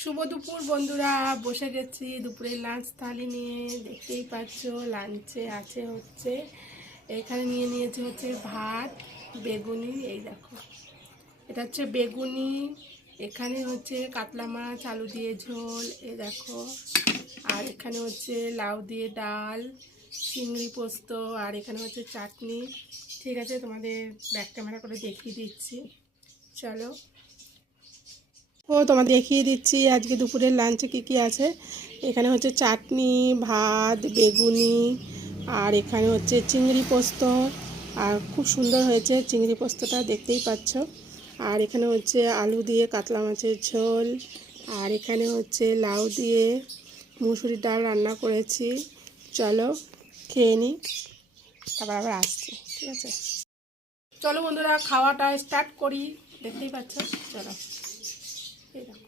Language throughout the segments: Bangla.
শুভ দুপুর বন্ধুরা, বসে গেছি দুপুরের লাঞ্চ থালি নিয়ে। দেখতেই পাচ্ছ লাঞ্চে আছে হচ্ছে এখানে নিয়ে নিয়েছি হচ্ছে ভাত, বেগুনি, এই দেখো এটা হচ্ছে বেগুনি, এখানে হচ্ছে কাতলা মাছ আলু দিয়ে ঝোল, এই দেখো, আর এখানে হচ্ছে লাউ দিয়ে ডাল, চিংড়ি পোস্ত, আর এখানে হচ্ছে চাটনি। ঠিক আছে, তোমাদের ব্যাক ক্যামেরা করে দেখিয়ে দিচ্ছি, চলো। তোমাদের দেখিয়ে দিচ্ছি আজকে দুপুরের লাঞ্চে কী কী আছে। এখানে হচ্ছে চাটনি, ভাত, বেগুনি, আর এখানে হচ্ছে চিংড়ি পোস্ত, আর খুব সুন্দর হয়েছে চিংড়ি পোস্তটা, দেখতেই পাচ্ছ। আর এখানে হচ্ছে আলু দিয়ে কাতলা মাছের ঝোল, আর এখানে হচ্ছে লাউ দিয়ে মুসুরির ডাল রান্না করেছি। চলো খেয়ে নিই, তারপর আবার আসছি, ঠিক আছে। চলো বন্ধুরা, খাওয়াটা স্টার্ট করি, দেখতেই পাচ্ছ, চলো। এই দেখো,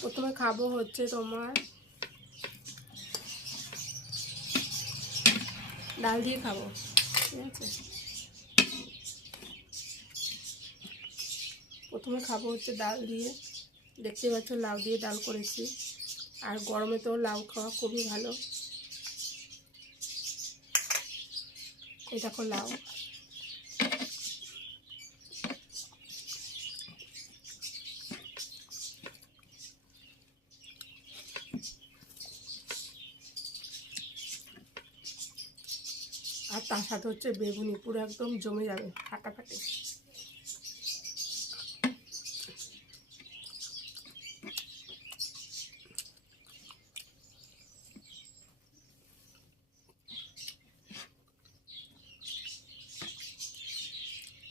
প্রথমে খাবো হচ্ছে তোমার ডাল দিয়ে খাবো, ঠিক আছে। প্রথমে খাবো হচ্ছে ডাল দিয়ে, দেখতে পাচ্ছ লাউ দিয়ে ডাল করেছি, আর গরমে তো লাউ খাওয়া খুবই ভালো। এই দেখো লাউ, আর তার সাথে হচ্ছে বেগুনি, পুরো একদম জমে যাবে ফাটাফাটি।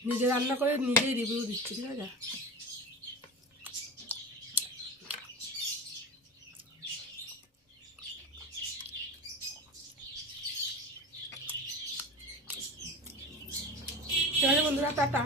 নিজে রান্না করে নিজেই রিভিউ দিচ্ছি, ঠিক আছে। ঠিক আছে বন্ধুরা, টাটা।